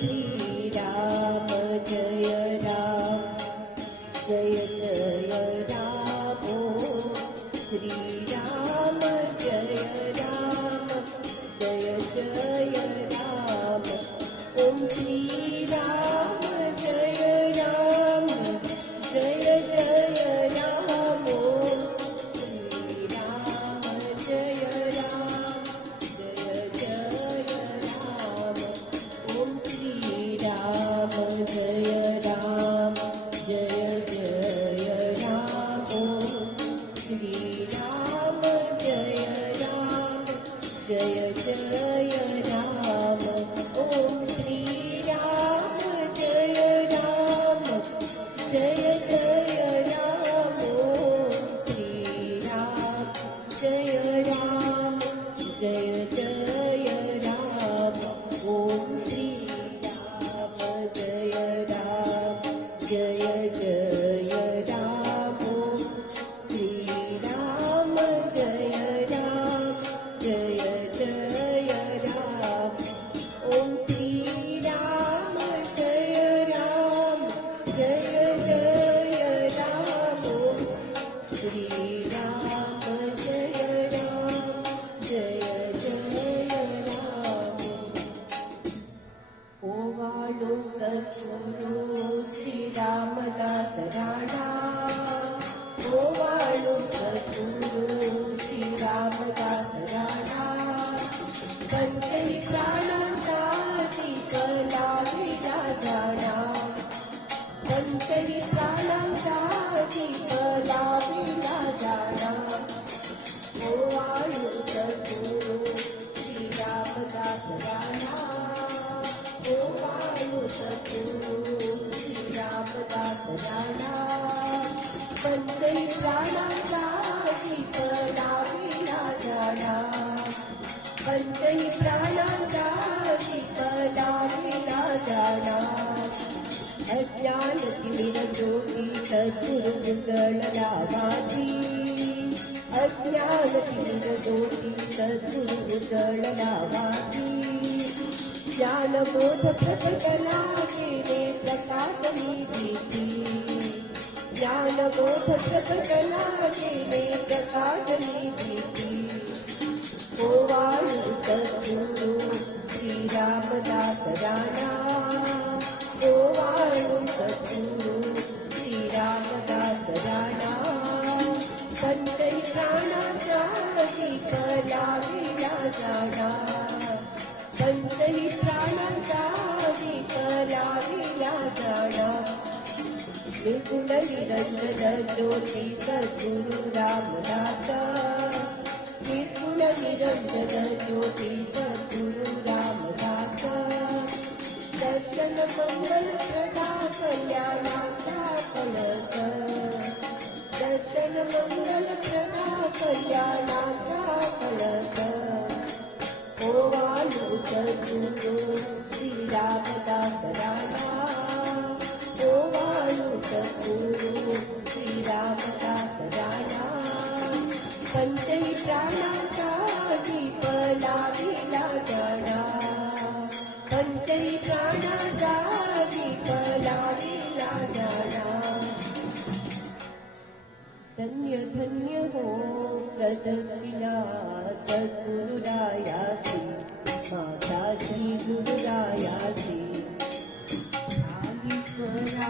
श्री राम जय राम जय जय राम ओम श्री राम जय राम जय जय राम ओम श्री राम जय राम जय जय राम ओम श्री राम जय राम जय जय राम ओम श्री राम जय राम जय जय राम ओम श्री राम जय राम जय जय राम ओम श्री राम जय राम जय जय राम ओम श्री राम जय राम जय जय राम ओम श्री राम जय राम जय जय राम ओम श्री राम जय राम जय जय राम ओम श्री राम जय राम जय जय राम ओम श्री राम जय राम जय जय राम ओवाळो सद्गुरु श्री रामदास राणा ओवाळो सद्गुरु श्री रामदास राणा पंचही प्राणांचा कला विला जाणा पंचही प्राणांचा कला विला जाणा ओवाळो सद्गुरु श्री रामदास राणा ओवाळो सद्गुरु श्री रामदास राणा पंचही प्राणांचा कला विला जाणा पंचही प्राणांचा कला विला जाणा अज्ञान तिमिर ज्योती सद्गुरु उजळला माझी अज्ञान तिमिर ज्योती सद्गुरु उजळला माझी ज्ञानबोध प्रकटला केले प्रकाशनी दीप्ती ज्ञानबोध प्रकटला केले प्रकाशनी दीप्ती ओवाळू सद्गुरु श्री रामदास राणा ओवाळू सद्गुरु श्री रामदास राणा पंचही प्राणांचा कला विला जाणा पंचही प्राणांचा कला विला जाणा निर्गुण निरंजन ज्योती सद्गुरु रामदास निर्गुण निरंजन ज्योती सद्गुरु रामदास दर्शन मंगल प्रदा कल्याणाचा कळस दर्शन मंगल प्रदा कल्याणाचा कळस ओवाळू सद्गुरु श्री रामदास राणा ओवाळू सद्गुरु श्री रामदास राणा पंचही प्राणांचा कला विला जाणा पंचही प्राणांचा कला विला जाणा धन्य धन्य हो प्रदक्षिणा सद्गुरुरायाची माताजी गुरुरायाची ईश्वरा